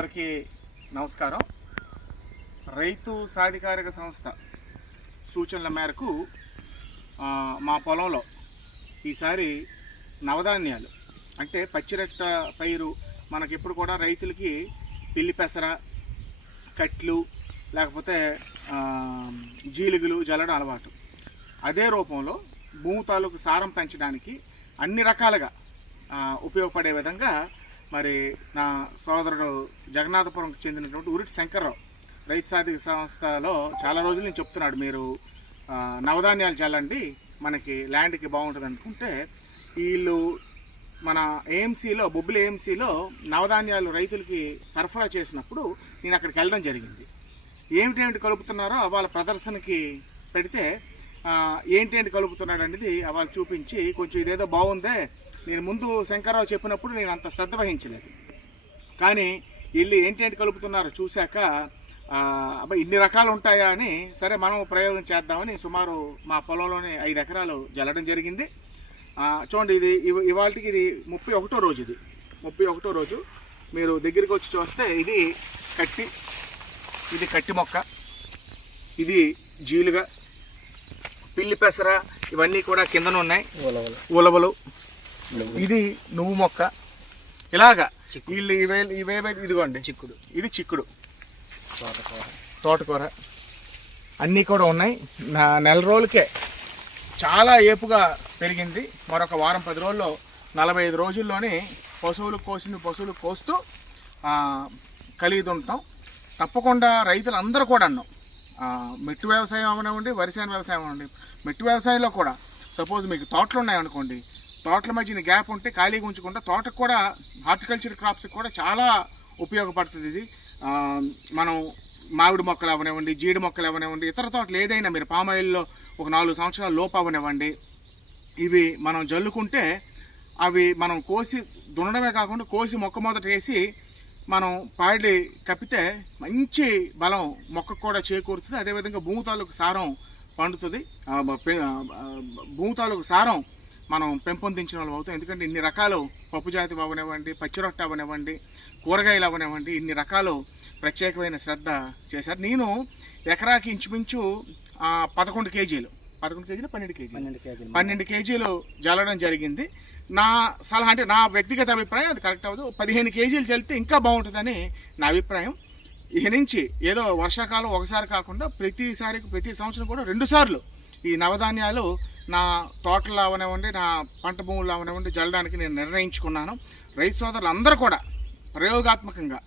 అందరికీ నమస్కారం. రైతు సాధికారిక సంస్థ సూచనల మేరకు మా పొలంలో ఈసారి నవధాన్యాలు అంటే పచ్చిరొట్ట పైరు మనకిప్పుడు కూడా రైతులకి పిల్లి పెసర కట్లు లేకపోతే జీలుగులు జల్లడం అలవాటు. అదే రూపంలో భూమి తాలూకు సారం పెంచడానికి అన్ని రకాలుగా ఉపయోగపడే విధంగా మరి నా సోదరుడు జగన్నాథపురంకి చెందినటువంటి ఉరిటి శంకర్రావు రైతు సాధిక సంస్థలో చాలా రోజులు నేను చెప్తున్నాడు మీరు నవధాన్యాలు చల్లండి మనకి ల్యాండ్కి బాగుంటుంది అనుకుంటే వీళ్ళు మన ఏఎంసీలో బొబ్బిలి ఏఎంసీలో నవధాన్యాలు రైతులకి సరఫరా చేసినప్పుడు నేను అక్కడికి వెళ్ళడం జరిగింది. ఏమిటేమిటి కలుపుతున్నారో వాళ్ళ ప్రదర్శనకి పెడితే ఏంటి ఏంటేంటి కలుపుతున్నాడు అనేది వాళ్ళు చూపించి కొంచెం ఇదేదో బాగుందే నేను ముందు శంకర్రావు చెప్పినప్పుడు నేను అంత శ్రద్ధ వహించలేదు. కానీ వీళ్ళు ఏంటేంటి కలుపుతున్నారో చూశాక అబ్బా ఇన్ని రకాలు ఉంటాయా అని సరే మనం ప్రయోగం చేద్దామని సుమారు మా పొలంలోనే ఐదు ఎకరాలు జల్లడం జరిగింది. చూడండి ఇది ఇవ- ఇవాళకి ఇది ముప్పై ఒకటో రోజు ఇది. ముప్పై ఒకటో రోజు. మీరు దగ్గరికి వచ్చి చూస్తే ఇది కట్టి ఇది కట్టి మొక్క ఇది జీలుగా పిల్లి పెసర ఇవన్నీ కూడా కిందన ఉన్నాయి ఉలవలు. ఇది నువ్వు మొక్క. ఇలాగా. వీళ్ళు ఇవే ఇవేవే ఇదిగోండి. చిక్కుడు. ఇది చిక్కుడు. తోటకూర. తోటకూర. అన్నీ కూడా ఉన్నాయి. నా నెల రోజులకే చాలా ఏపుగా పెరిగింది. మరొక వారం పది రోజుల్లో నలభై ఐదు రోజుల్లోనే పశువులు కోసిన పశువులు కోస్తూ కలిగి ఉంటాం తప్పకుండా రైతులందరూ కూడా అన్నాం మెట్టు వ్యవసాయం అవనివ్వండి వరిసేన వ్యవసాయం అవ్వండి మెట్టు వ్యవసాయంలో కూడా సపోజ్ మీకు తోటలు ఉన్నాయనుకోండి తోటల మధ్యన గ్యాప్ ఉంటే ఖాళీగా ఉంచకుండా తోటకు కూడా హార్టికల్చర్ క్రాప్స్కి కూడా చాలా ఉపయోగపడుతుంది ఇది. మనం మామిడి మొక్కలు అవనివ్వండి జీడి మొక్కలు అవనివ్వండి ఇతర తోటలు ఏదైనా మీరు పామాయిల్లో ఒక నాలుగు సంవత్సరాల లోపు అవనివ్వండి ఇవి మనం జల్లుకుంటే అవి మనం కోసి దున్నడమే కాకుండా కోసి మొక్క మొదట వేసి మనం పాడి కప్పితే మంచి బలం మొక్కకు కూడా చేకూరుతుంది. అదేవిధంగా భూమి తాలూకు సారం పండుతుంది. భూమి తాలూకు సారం మనం పెంపొందించిన వాళ్ళు అవుతాం. ఎందుకంటే ఇన్ని రకాలు పప్పు జాతి అవనివ్వండి పచ్చిరొట్ట అవనివ్వండి కూరగాయలు అవనివ్వండి ఇన్ని రకాలు ప్రత్యేకమైన శ్రద్ధ చేశారు. నేను ఎకరాకి ఇంచుమించు పదకొండు కేజీలు. పదకొండు కేజీలు పన్నెండు కేజీలు. పన్నెండు కేజీలు. పన్నెండు కేజీలు జల్లడం జరిగింది. నా సలహా అంటే నా వ్యక్తిగత అభిప్రాయం అది కరెక్ట్ అవ్వదు. పదిహేను కేజీలు చల్లితే ఇంకా బాగుంటుందని నా అభిప్రాయం. ఇక నుంచి ఏదో వర్షాకాలం ఒకసారి కాకుండా ప్రతిసారి ప్రతి సంవత్సరం కూడా రెండు సార్లు ఈ నవధాన్యాలు నా తోటలో అవనివ్వండి నా పంట భూముల్లో అవనివ్వండి జల్లడానికి నేను నిర్ణయించుకున్నాను. రైతు సోదరులు అందరూ కూడా ప్రయోగాత్మకంగా